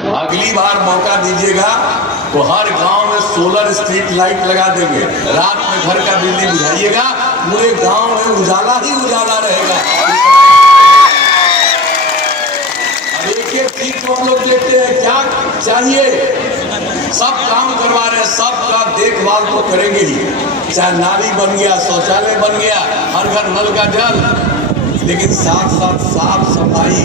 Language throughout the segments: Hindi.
अगली बार मौका दीजिएगा तो हर गांव में सोलर स्ट्रीट लाइट लगा देंगे। रात में घर का बिजली बुझाइएगा, पूरे गांव में उजाला ही उजाला रहेगा। अब एक एक चीज को हम लोग देखते हैं, क्या चाहिए, सब काम करवा रहे हैं, सबका देखभाल तो करेंगे ही, चाहे नाली बन गया, शौचालय बन गया, हर घर नल का जल, लेकिन साथ साथ साफ सफाई,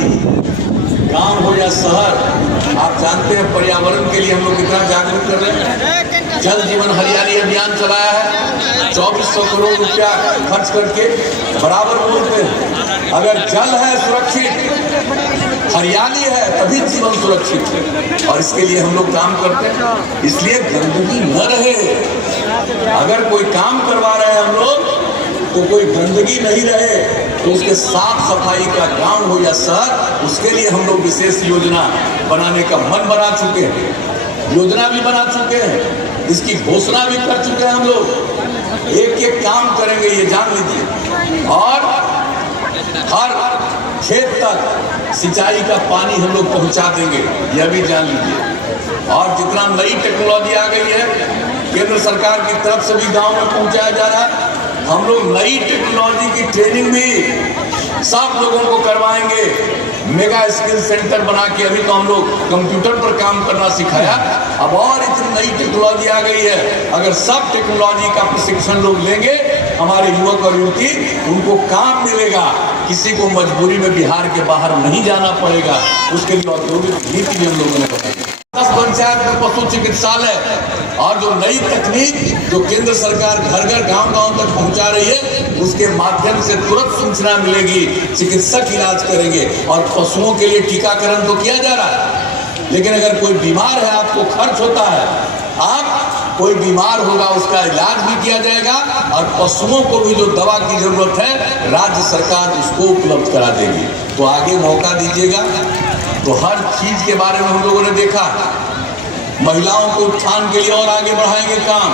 गांव हो या शहर, आप जानते हैं पर्यावरण के लिए हम लोग कितना जागरूक कर रहे हैं। जल जीवन हरियाली अभियान चलाया है, 2400 करोड़ रुपया खर्च करके। बराबर बोलते हैं, अगर जल है सुरक्षित, हरियाली है, तभी जीवन सुरक्षित है, और इसके लिए हम लोग काम करते हैं। इसलिए गंदगी न रहे। अगर कोई काम करवा रहे हैं हम लोग तो कोई गंदगी नहीं रहे, तो उसके साफ सफाई का गांव हो या शहर, उसके लिए हम लोग विशेष योजना बनाने का मन बना चुके हैं, योजना भी बना चुके हैं, इसकी घोषणा भी कर चुके हैं। हम लोग एक एक काम करेंगे, ये जान लीजिए, और हर खेत तक सिंचाई का पानी हम लोग पहुंचा देंगे, यह भी जान लीजिए। और जितना नई टेक्नोलॉजी आ गई है, केंद्र सरकार की तरफ से भी गांव में पहुंचाया जा रहा है। हम लोग नई टेक्नोलॉजी की ट्रेनिंग भी सब लोगों को करवाएंगे, मेगा स्किल सेंटर बना के। अभी तो हम लोग कंप्यूटर पर काम करना सिखाया, अब और इतनी नई टेक्नोलॉजी आ गई है। अगर सब टेक्नोलॉजी का प्रशिक्षण लोग लेंगे, हमारे युवक और युवती, उनको काम मिलेगा, किसी को मजबूरी में बिहार के बाहर नहीं जाना पड़ेगा। उसके लिए औद्योगिक नीति भी हम लोगों ने बनाई। 10 पंचायत में पशु चिकित्सालय, और जो नई तकनीक जो केंद्र सरकार घर घर गांव गांव तक पहुंचा रही है, उसके माध्यम से तुरंत सूचना मिलेगी, चिकित्सक इलाज करेंगे। और पशुओं के लिए टीकाकरण तो किया जा रहा है, लेकिन अगर कोई बीमार है, आपको खर्च होता है, आप कोई बीमार होगा उसका इलाज भी किया जाएगा, और पशुओं को भी जो दवा की जरूरत है, राज्य सरकार उसको उपलब्ध करा देगी। तो आगे मौका दीजिएगा। तो हर चीज के बारे में हम लोगों ने देखा, महिलाओं के उत्थान के लिए और आगे बढ़ाएंगे काम,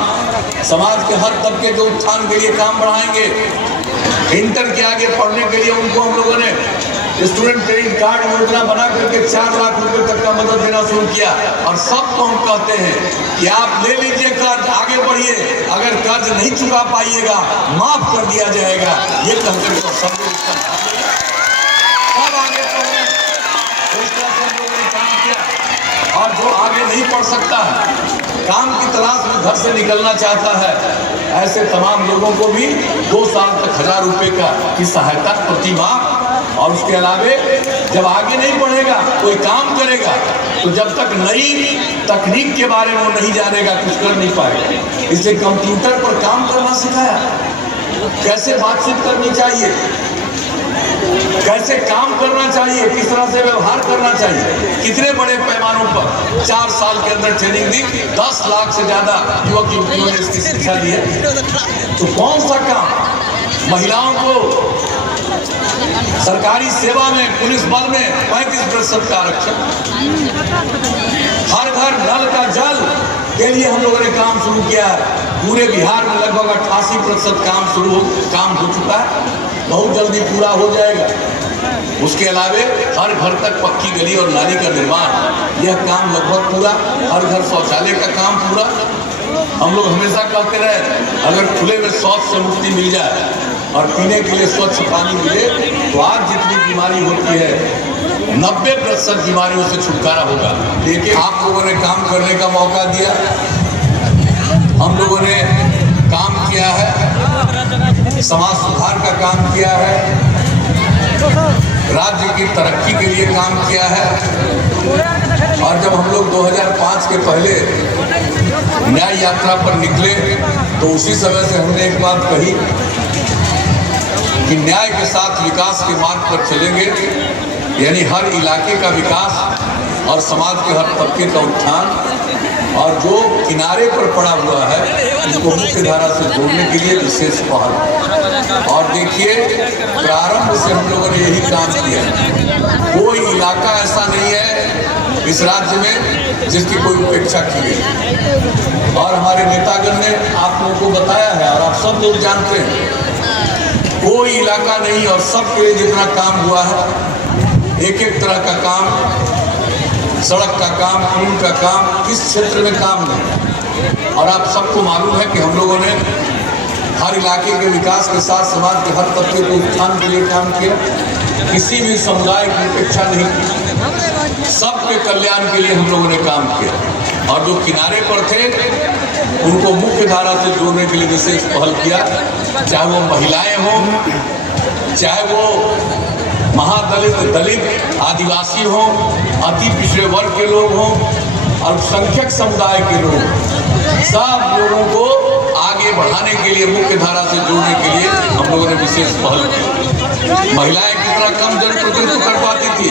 समाज के हर तबके के उत्थान के लिए काम बढ़ाएंगे। इंटर के आगे पढ़ने के लिए उनको हम लोगों ने स्टूडेंट क्रेडिट कार्ड योजना बना करके 4 लाख रुपए तक का मदद देना शुरू किया। और सबको हम कहते हैं कि आप ले लीजिए कर्ज, आगे बढ़िए, अगर कर्ज नहीं चुका पाइएगा माफ कर दिया जाएगा। ये कहकर सब आगे बढ़े, तो इस तरह से हम लोगों ने काम किया। और जो आगे नहीं पढ़ सकता है, काम की तलाश में घर से निकलना चाहता है, ऐसे तमाम लोगों को भी 2 साल तक 1000 रुपए की सहायता प्रति माह। और उसके अलावे जब आगे नहीं बढ़ेगा, कोई काम करेगा, तो जब तक नई तकनीक के बारे में वो नहीं जानेगा, कुछ कर नहीं पाएगा। इसलिए कंप्यूटर पर काम करना सिखाया, कैसे बातचीत करनी चाहिए, कैसे काम करना चाहिए, किस तरह से व्यवहार करना चाहिए, कितने बड़े पैमानों पर 4 साल के अंदर ट्रेनिंग दी। 10 लाख से ज्यादा युवक युवतियों ने इसकी शिक्षा दी है। तो कौन सा काम, महिलाओं को सरकारी सेवा में, पुलिस बल में 35% का आरक्षण, हर घर नल का जल के लिए हम लोगों ने काम शुरू किया है। पूरे बिहार में लगभग 88% काम हो चुका है, बहुत जल्दी पूरा हो जाएगा। उसके अलावे हर घर तक पक्की गली और नाली का निर्माण, यह काम लगभग पूरा। हर घर शौचालय का काम पूरा। हम लोग हमेशा कहते रहे, अगर खुले में शौच से मुक्ति मिल जाए और पीने के लिए स्वच्छ पानी मिले, तो आज जितनी बीमारी होती है 90% बीमारियों से छुटकारा होगा। देखिए, आप लोगों ने काम करने का मौका दिया, हम लोगों ने काम किया है, समाज सुधार का काम किया है, राज्य की तरक्की के लिए काम किया है। और जब हम लोग 2005 के पहले न्याय यात्रा पर निकले, तो उसी समय से हमने एक बात कही कि न्याय के साथ विकास के मार्ग पर चलेंगे, यानी हर इलाके का विकास और समाज के हर तबके का उत्थान, और जो किनारे पर पड़ा हुआ है उसको मुख्य धारा से जोड़ने के लिए विशेष पहल। और देखिए, प्रारंभ से हम लोगों ने यही काम किया। कोई इलाका ऐसा नहीं है इस राज्य में जिसकी कोई उपेक्षा की गई। और हमारे नेतागण ने आप लोगों को बताया है, और आप सब लोग जानते हैं, कोई इलाका नहीं, और सबके लिए जितना काम हुआ है, एक एक तरह का काम सड़क का काम, पुल का काम, किस क्षेत्र में काम नहीं। और आप सबको मालूम है कि हम लोगों ने हर इलाके के विकास के साथ समाज के हर तबके के उत्थान के लिए काम किया, किसी भी समुदाय की उपेक्षा नहीं की, सबके कल्याण के लिए हम लोगों ने काम किया। और जो किनारे पर थे उनको मुख्य धारा से जोड़ने के लिए विशेष पहल किया, चाहे वो महिलाएं हों, चाहे वो महादलित, दलित, आदिवासी हों, अति पिछड़े वर्ग के लोग हों, अल्पसंख्यक समुदाय के लोग, सब लोगों को आगे बढ़ाने के लिए, मुख्य धारा से जोड़ने के लिए हम लोगों ने विशेष पहल की। महिलाएं कितना कम जनप्रतिनिधित्व कर पाती थी,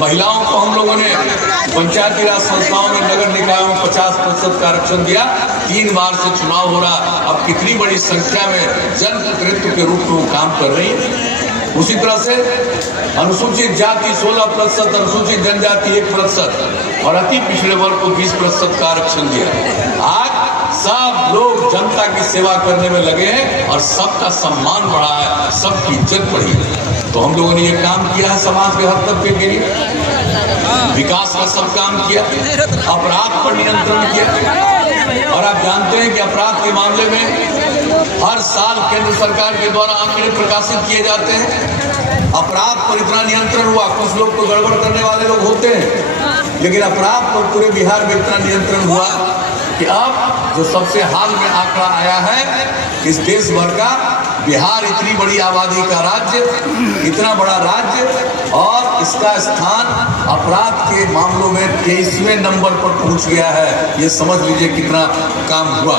महिलाओं को हम लोगों ने पंचायती राज संस्थाओं में, नगर निकायों में 50% का आरक्षण दिया। 3 बार से चुनाव हो रहा, अब कितनी बड़ी संख्या में जनप्रतिनिधित्व के रूप में वो काम कर रही है। उसी तरह से अनुसूचित जाति 16%, अनुसूचित जनजाति 1% और अति पिछड़े वर्ग को 20% का आरक्षण दिया। आज सब लोग जनता की सेवा करने में लगे हैं और सबका सम्मान बढ़ा है, सबकी इज्जत बढ़ी है। तो हम लोगों ने ये काम किया है समाज के हर तबके के लिए, विकास का सब काम किया, अपराध पर नियंत्रण किया। और आप जानते हैं कि अपराध के मामले में हर साल केंद्र सरकार के द्वारा आंकड़े प्रकाशित किए जाते हैं। अपराध पर इतना नियंत्रण हुआ, कुछ लोग तो गड़बड़ करने वाले लोग होते हैं, लेकिन अपराध पर पूरे बिहार में इतना नियंत्रण हुआ कि अब जो सबसे हाल में आंकड़ा आया है इस देश भर का, बिहार इतनी बड़ी आबादी का राज्य, इतना बड़ा राज्य, और इसका स्थान अपराध के मामलों में 23वें नंबर पर पहुंच गया है। ये समझ लीजिए कितना काम हुआ।